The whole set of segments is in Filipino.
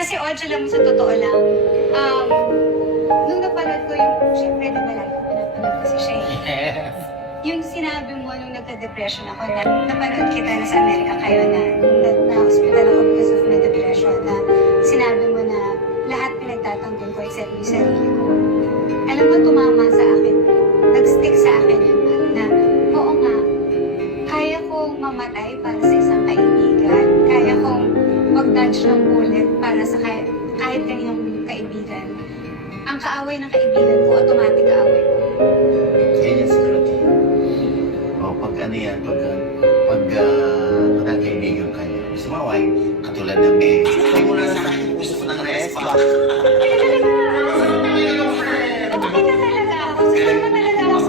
Kasi audio lang sa totoo lang. Um, nung napanood ko yung, syempre, di ba lagi ko pinapanood kasi siya eh. Yes. Yung sinabi mo nung nagka-depression ako na napanood kita na sa Amerika kayo na na, na ako because of my depression na sinabi mo na lahat pinagtatanggol ko except yung sarili ko. Para sa kahit, kahit kaninong kaibigan. Ang kaaway ng kaibigan ko, automatic kaaway ko. Ganyan siguro. O pag ano yan, pag, pag uh, magkakaibigan ka niya, sumaway, katulad ng may, ay mo na sa akin, gusto ko ng respa.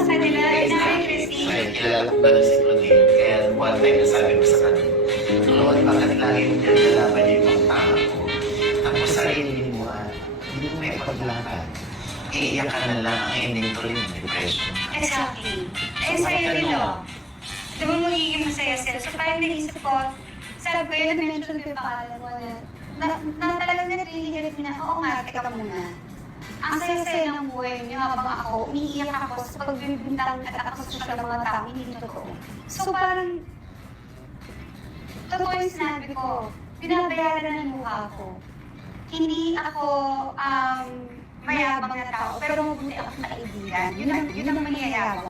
Kanila. Kilala ko ba na si Claudine? Kaya one time nasabi ko sa kanya, Lord, bakit lagi mo pinagkalaban niyo yung mga tao? Tapos sarili mo, ah, hindi mo may paglakad. Iiyak ka na lang ang ending tuloy ng depression. Exactly. Eh, sa'yo rin, no? Di ba magiging masaya sila? So, parang naisip ko, sabi ko, yun, na-mention ko yung pangalan mo na, na, na talagang nag-realize na, oo nga, teka muna. Ang saya-saya ng buhay niyo habang ako, umiiyak ako sa pagbibintang at akusasyon ng mga tao, hindi totoo. So, parang, totoo yung sinabi ko, binabayaran ng mukha ko. Hindi ako, um, mayabang na tao, pero mabuti ako na kaibigan. Yun ang, yun ang mangyayabang.